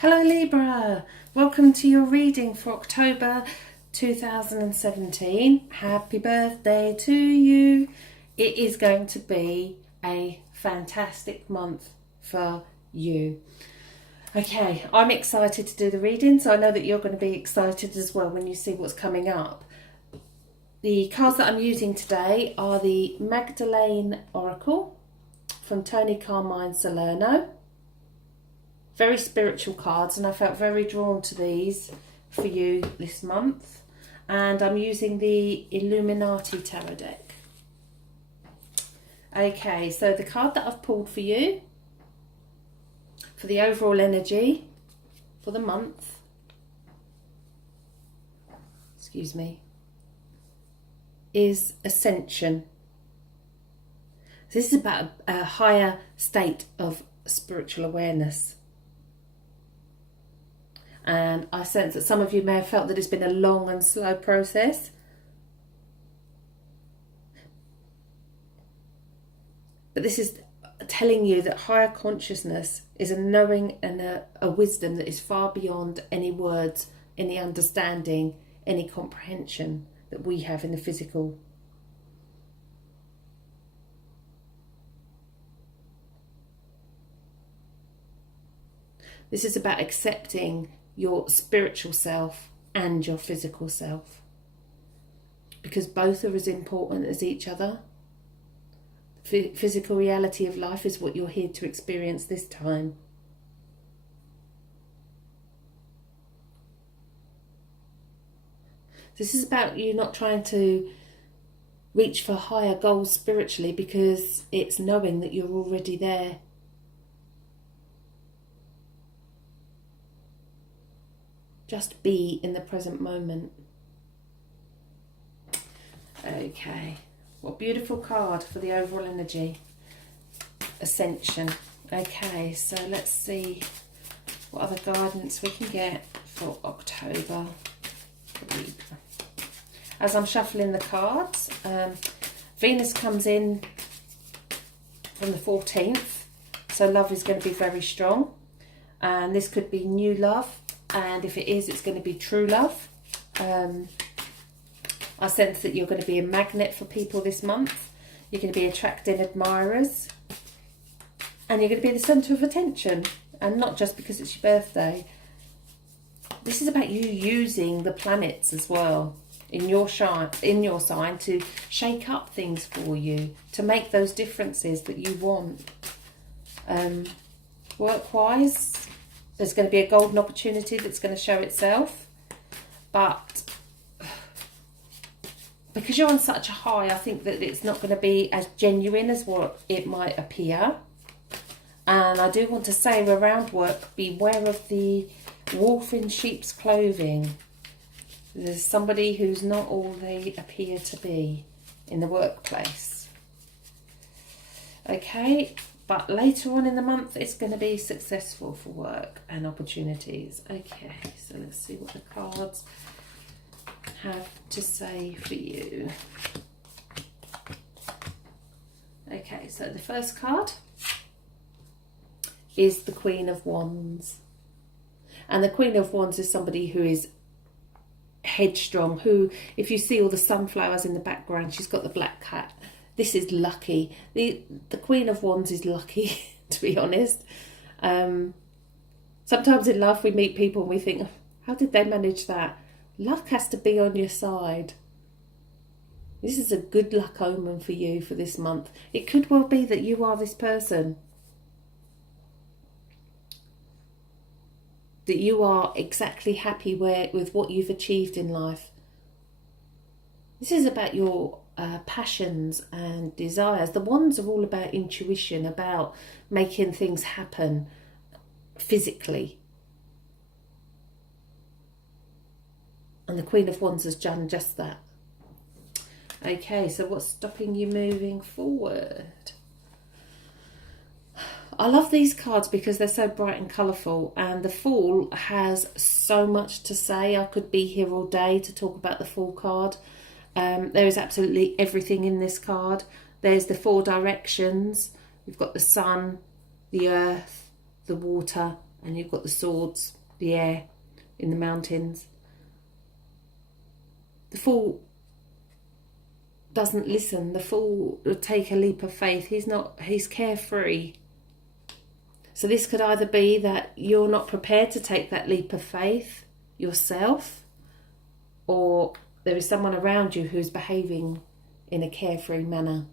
Hello Libra, welcome to your reading for October 2017. Happy birthday to you. It is going to be a fantastic month for you. Okay, I'm excited to do the reading, so I know that you're going to be excited as well when you see what's coming up. The cards that I'm using today are the Magdalene Oracle from Tony Carmine Salerno. Very spiritual cards, and I felt very drawn to these for you this month. And I'm using the Illuminati Tarot deck. Okay, so the card that I've pulled for you, for the overall energy for the month, excuse me, is Ascension. This is about a higher state of spiritual awareness. And I sense that some of you may have felt that it's been a long and slow process. But this is telling you that higher consciousness is a knowing and a wisdom that is far beyond any words, any understanding, any comprehension that we have in the physical. This is about accepting your spiritual self and your physical self, because both are as important as each other. The physical reality of life is what you're here to experience this time. This is about you not trying to reach for higher goals spiritually, because it's knowing that you're already there. Just be in the present moment. Okay, what beautiful card for the overall energy. Ascension. Okay, so let's see what other guidance we can get for October. As I'm shuffling the cards, Venus comes in from the 14th, so love is going to be very strong. And this could be new love. And if it is, it's going to be true love. I sense that you're going to be a magnet for people this month. You're going to be attracting admirers. And you're going to be the centre of attention. And not just because it's your birthday. This is about you using the planets as well in your sign to shake up things for you. To make those differences that you want. Work-wise, there's going to be a golden opportunity that's going to show itself. But because you're on such a high, I think that it's not going to be as genuine as what it might appear. And I do want to say around work, beware of the wolf in sheep's clothing. There's somebody who's not all they appear to be in the workplace. Okay. But later on in the month, it's going to be successful for work and opportunities. Okay, so let's see what the cards have to say for you. Okay, so the first card is the Queen of Wands. And the Queen of Wands is somebody who is headstrong, who, if you see all the sunflowers in the background, she's got the black cat. This is lucky. The Queen of Wands is lucky, to be honest. Sometimes in life we meet people and we think, how did they manage that? Luck has to be on your side. This is a good luck omen for you for this month. It could well be that you are this person. That you are exactly happy with what you've achieved in life. This is about your passions and desires. The wands are all about intuition, about making things happen physically. And the Queen of Wands has done just that. Okay, so what's stopping you moving forward? I love these cards because they're so bright and colourful, and the Fool has so much to say. I could be here all day to talk about the Fool card. There is absolutely everything in this card. There's the 4 directions. We've got the sun, the earth, the water and you've got the swords, the air in the mountains. The Fool doesn't listen. The Fool will take a leap of faith. He's carefree. So this could either be that you're not prepared to take that leap of faith yourself, or there is someone around you who's behaving in a carefree manner.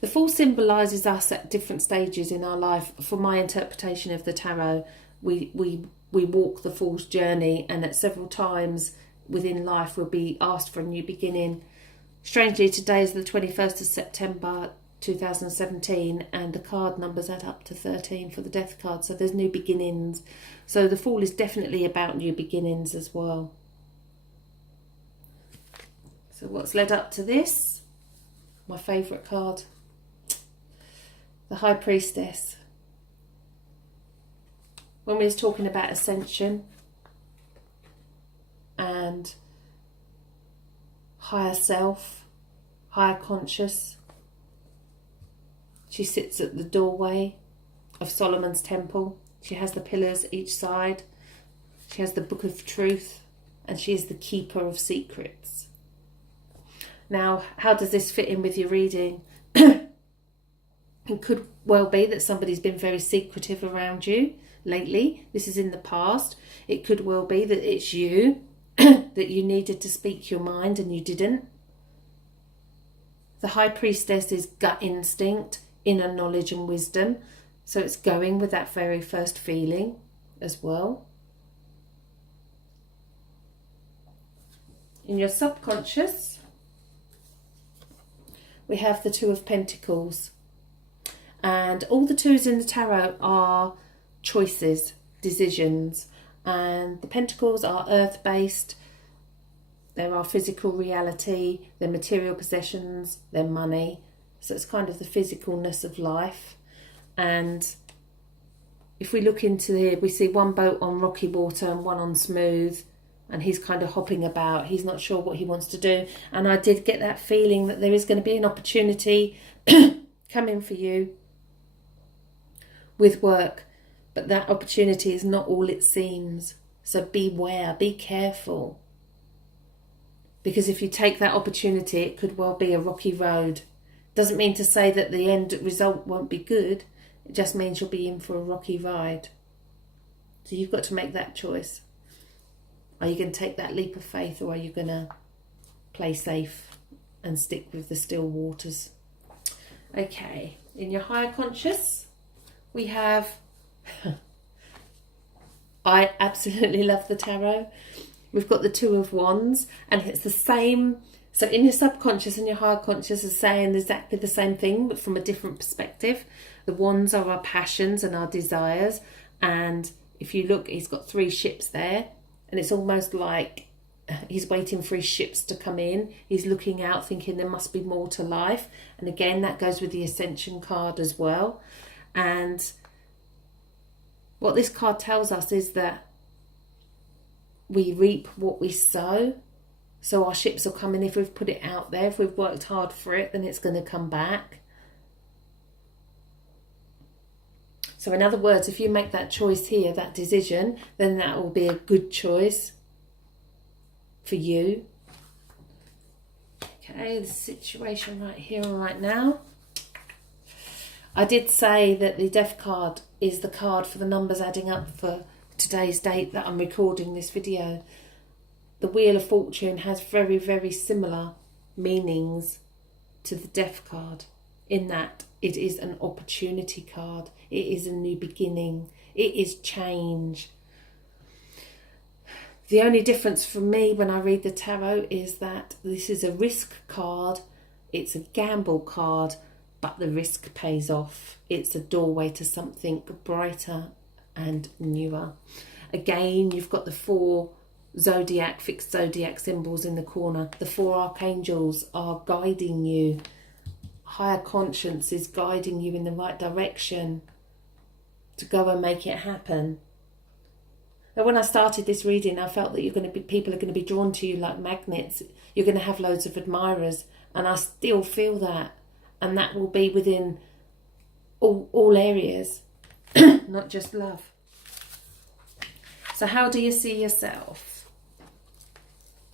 The Fool symbolises us at different stages in our life. For my interpretation of the tarot, we walk the Fool's journey, and at several times within life we'll be asked for a new beginning. Strangely, today is the 21st of September 2017, and the card numbers add up to 13 for the Death card, so there's new beginnings. So the Fool is definitely about new beginnings as well. So what's led up to this? My favourite card, the High Priestess. When we was talking about ascension and higher self, higher conscious, she sits at the doorway of Solomon's temple. She has the pillars each side. She has the book of truth, and she is the keeper of secrets. Now, how does this fit in with your reading? It could well be that somebody's been very secretive around you lately. This is in the past. It could well be that it's you, that you needed to speak your mind and you didn't. The High Priestess is gut instinct, inner knowledge and wisdom. So it's going with that very first feeling as well. In your subconscious, we have the Two of Pentacles. And all the twos in the tarot are choices, decisions. And the Pentacles are earth-based. There are physical reality, they're material possessions, they're money. So it's kind of the physicalness of life. And if we look into here, we see one boat on rocky water and one on smooth. And he's kind of hopping about. He's not sure what he wants to do. And I did get that feeling that there is going to be an opportunity coming for you with work. But that opportunity is not all it seems. So beware, be careful. Because if you take that opportunity, it could well be a rocky road. Doesn't mean to say that the end result won't be good. It just means you'll be in for a rocky ride. So you've got to make that choice. Are you going to take that leap of faith, or are you going to play safe and stick with the still waters? Okay, in your higher conscious, we have... I absolutely love the tarot. We've got the Two of Wands, and it's the same. So in your subconscious and your higher conscious is saying exactly the same thing, but from a different perspective. The wands are our passions and our desires. And if you look, he's got 3 ships there. And it's almost like he's waiting for his ships to come in. He's looking out thinking there must be more to life. And again, that goes with the Ascension card as well. And what this card tells us is that we reap what we sow. So our ships will come in if we've put it out there. If we've worked hard for it, then it's going to come back. So in other words, if you make that choice here, that decision, then that will be a good choice for you. Okay, the situation right here and right now. I did say that the Death card is the card for the numbers adding up for today's date that I'm recording this video. The Wheel of Fortune has very, very similar meanings to the Death card, in that it is an opportunity card. It is a new beginning. It is change. The only difference for me when I read the tarot is that this is a risk card. It's a gamble card, but the risk pays off. It's a doorway to something brighter and newer. Again, you've got the 4 fixed zodiac symbols in the corner. The 4 archangels are guiding you. Higher conscience is guiding you in the right direction to go and make it happen. Now, when I started this reading, I felt that people are going to be drawn to you like magnets. You're going to have loads of admirers, and I still feel that. And that will be within all areas, not just love. So how do you see yourself?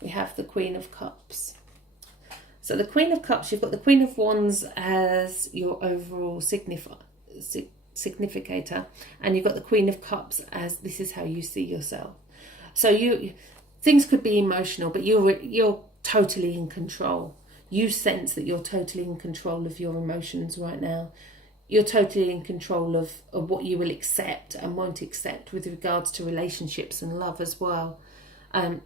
We have the Queen of Cups. So the Queen of Cups, you've got the Queen of Wands as your overall significator, and you've got the Queen of Cups as this is how you see yourself. So things could be emotional, but you're totally in control. You sense that you're totally in control of your emotions right now. You're totally in control of what you will accept and won't accept with regards to relationships and love as well.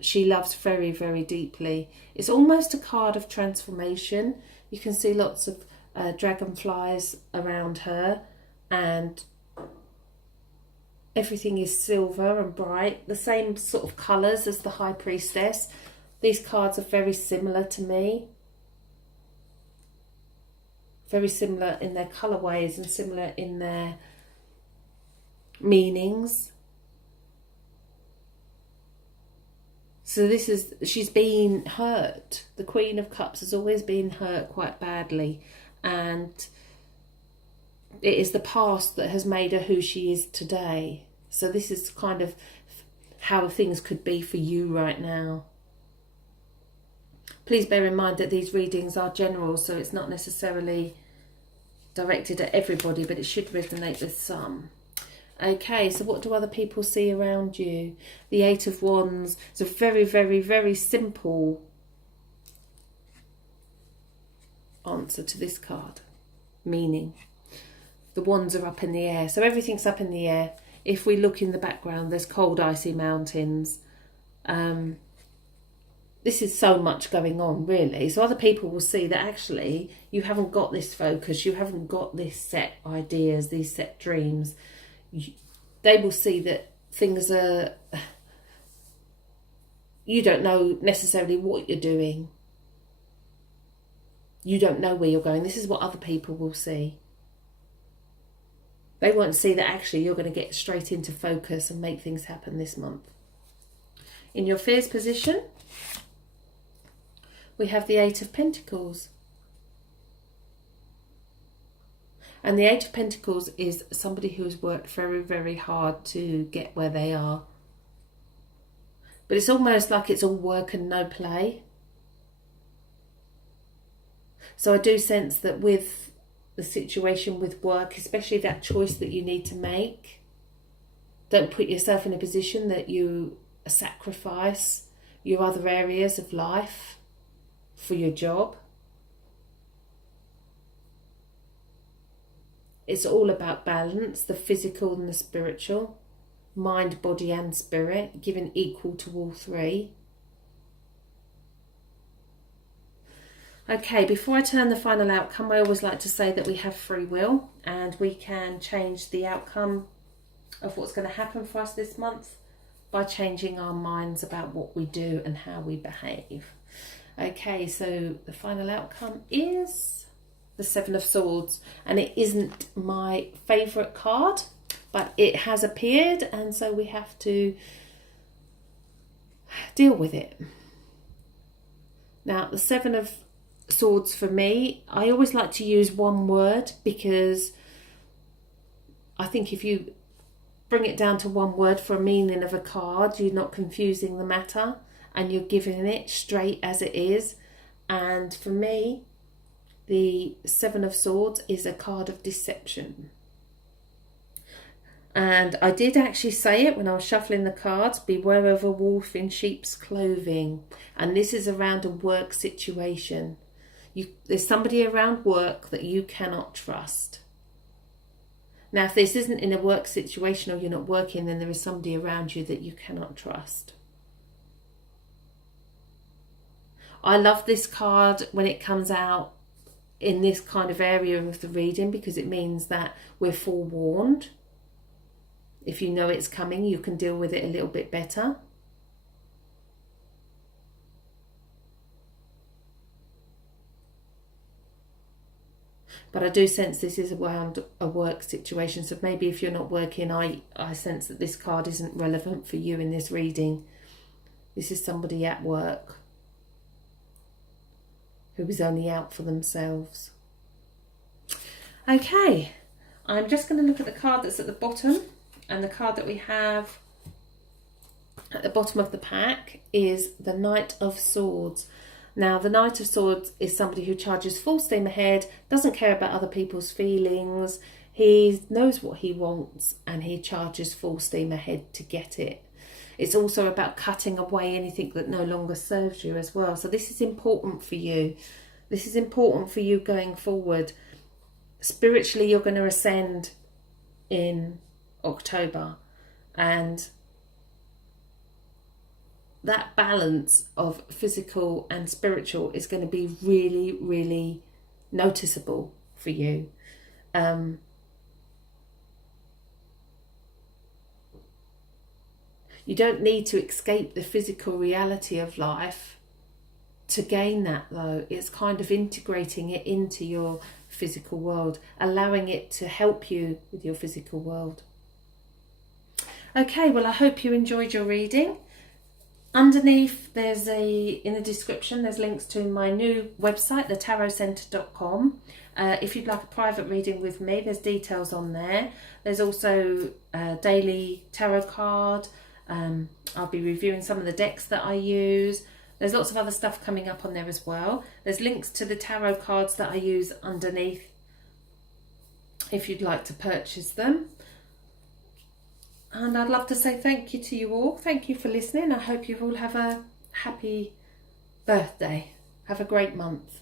She loves very, very deeply. It's almost a card of transformation. You can see lots of dragonflies around her, and everything is silver and bright, the same sort of colours as the High Priestess. These cards are very similar to me. Very similar in their colourways and similar in their meanings. So she's been hurt. The Queen of Cups has always been hurt quite badly, and it is the past that has made her who she is today. So this is kind of how things could be for you right now. Please bear in mind that these readings are general, so it's not necessarily directed at everybody, but it should resonate with some. Okay, so what do other people see around you? The Eight of Wands. It's a very, very, very simple answer to this card. Meaning, the wands are up in the air. So everything's up in the air. If we look in the background, there's cold, icy mountains. This is so much going on, really. So other people will see that actually you haven't got this focus. You haven't got this set ideas, these set dreams. They will see that things are, you don't know necessarily what you're doing. You don't know where you're going. This is what other people will see. They won't see that actually you're going to get straight into focus and make things happen this month. In your fears position, we have the Eight of Pentacles. And the Eight of Pentacles is somebody who has worked very, very hard to get where they are. But it's almost like it's all work and no play. So I do sense that with the situation with work, especially that choice that you need to make, don't put yourself in a position that you sacrifice your other areas of life for your job. It's all about balance, the physical and the spiritual, mind, body and spirit, given equal to all three. Okay, before I turn the final outcome, I always like to say that we have free will and we can change the outcome of what's going to happen for us this month by changing our minds about what we do and how we behave. Okay, so the final outcome is the Seven of Swords, and it isn't my favourite card, but it has appeared, and so we have to deal with it. Now, the Seven of Swords for me, I always like to use one word, because I think if you bring it down to one word for a meaning of a card, you're not confusing the matter and you're giving it straight as it is. And for me, the Seven of Swords is a card of deception. And I did actually say it when I was shuffling the cards, beware of a wolf in sheep's clothing. And this is around a work situation. There's somebody around work that you cannot trust. Now, if this isn't in a work situation or you're not working, then there is somebody around you that you cannot trust. I love this card when it comes out in this kind of area of the reading, because it means that we're forewarned. If you know it's coming, you can deal with it a little bit better. But I do sense this is around a work situation. So maybe if you're not working, I sense that this card isn't relevant for you in this reading. This is somebody at work who is only out for themselves. Okay, I'm just going to look at the card that's at the bottom, and the card that we have at the bottom of the pack is the Knight of Swords. Now, the Knight of Swords is somebody who charges full steam ahead, doesn't care about other people's feelings. He knows what he wants and he charges full steam ahead to get it. It's also about cutting away anything that no longer serves you as well. So this is important for you. This is important for you going forward. Spiritually, you're going to ascend in October, and that balance of physical and spiritual is going to be really, really noticeable for you. You don't need to escape the physical reality of life to gain that, though. It's kind of integrating it into your physical world, allowing it to help you with your physical world. Okay, well, I hope you enjoyed your reading. Underneath, in the description, there's links to my new website, thetarotcentre.com. If you'd like a private reading with me, there's details on there. There's also a daily tarot card. I'll be reviewing some of the decks that I use. There's lots of other stuff coming up on there as well. There's links to the tarot cards that I use underneath if you'd like to purchase them. And I'd love to say thank you to you all. Thank you for listening. I hope you all have a happy birthday. Have a great month.